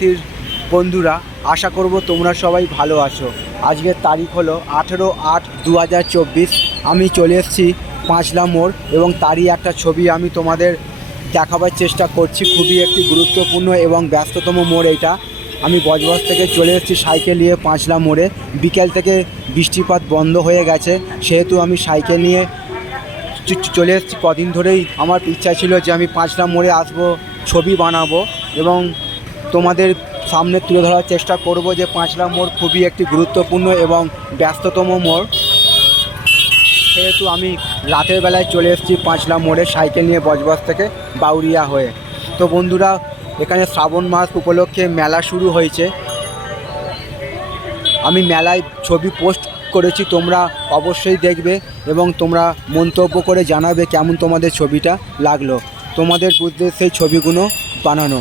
সাথীর বন্ধুরা, আশা করব তোমরা সবাই ভালো আছো। আজকের তারিখ হলো আঠেরো আট দু আমি চলে এসেছি পাঁচলা মোড় এবং তারই একটা ছবি আমি তোমাদের দেখাবার চেষ্টা করছি। খুবই একটি গুরুত্বপূর্ণ এবং ব্যস্ততম মোড় এটা। আমি বজবজ থেকে চলে এসেছি সাইকেল নিয়ে পাঁচলা মোড়ে। বিকেল থেকে বৃষ্টিপাত বন্ধ হয়ে গেছে। সেহেতু আমি সাইকেল নিয়ে চলে এসেছি। কদিন ধরেই আমার ইচ্ছা ছিল যে আমি পাঁচলা মোড়ে আসব, ছবি বানাবো এবং তোমাদের সামনে তুলে ধরার চেষ্টা করব যে পাঁচলা মোড় খুবই একটি গুরুত্বপূর্ণ এবং ব্যস্ততম মোড়। সেহেতু আমি রাতের বেলায় চলে এসেছি পাঁচলা মোড়ে সাইকেল নিয়ে বজবজ থেকে বাউরিয়া হয়ে। তো বন্ধুরা, এখানে শ্রাবণ মাস উপলক্ষে মেলা শুরু হয়েছে। আমি মেলায় ছবি পোস্ট করেছি, তোমরা অবশ্যই দেখবে এবং তোমরা মন্তব্য করে জানাবে কেমন তোমাদের ছবিটা লাগল। তোমাদের সেই ছবিগুলো বানানো।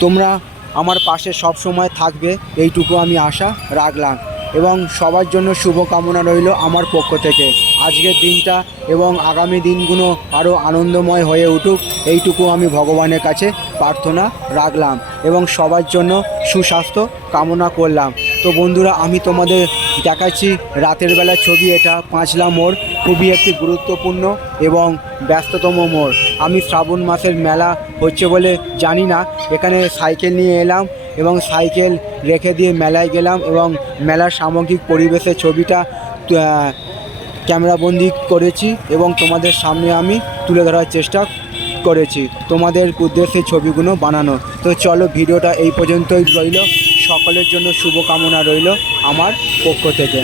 তোমরা আমার পাশে সব সময় থাকবে, এইটুকু আমি আশা রাখলাম। এবং সবার জন্য শুভকামনা রইল আমার পক্ষ থেকে। আজকের দিনটা এবং আগামী দিনগুলো আরও আনন্দময় হয়ে উঠুক, এইটুকু আমি ভগবানের কাছে প্রার্থনা রাখলাম। এবং সবার জন্য সুস্বাস্থ্য কামনা করলাম। তো বন্ধুরা, আমি তোমাদের দেখাচ্ছি রাতের বেলা ছবি। এটা পাঁচলা মোড়, খুবই একটি গুরুত্বপূর্ণ এবং ব্যস্ততম মোড়। আমি শ্রাবণ মাসের মেলা হচ্ছে বলে জানি না। এখানে সাইকেল নিয়ে এলাম এবং সাইকেল রেখে দিয়ে মেলায় গেলাম এবং মেলার সামগ্রিক পরিবেশের ছবিটা ক্যামেরাবন্দি করেছি এবং তোমাদের সামনে আমি তুলে ধরার চেষ্টা করেছি তোমাদের উদ্দেশ্যে ছবিগুলো বানানো। তো চলো ভিডিওটা এই পর্যন্তই রইল। সকলের জন্য শুভকামনা রইল আমার পক্ষ থেকে।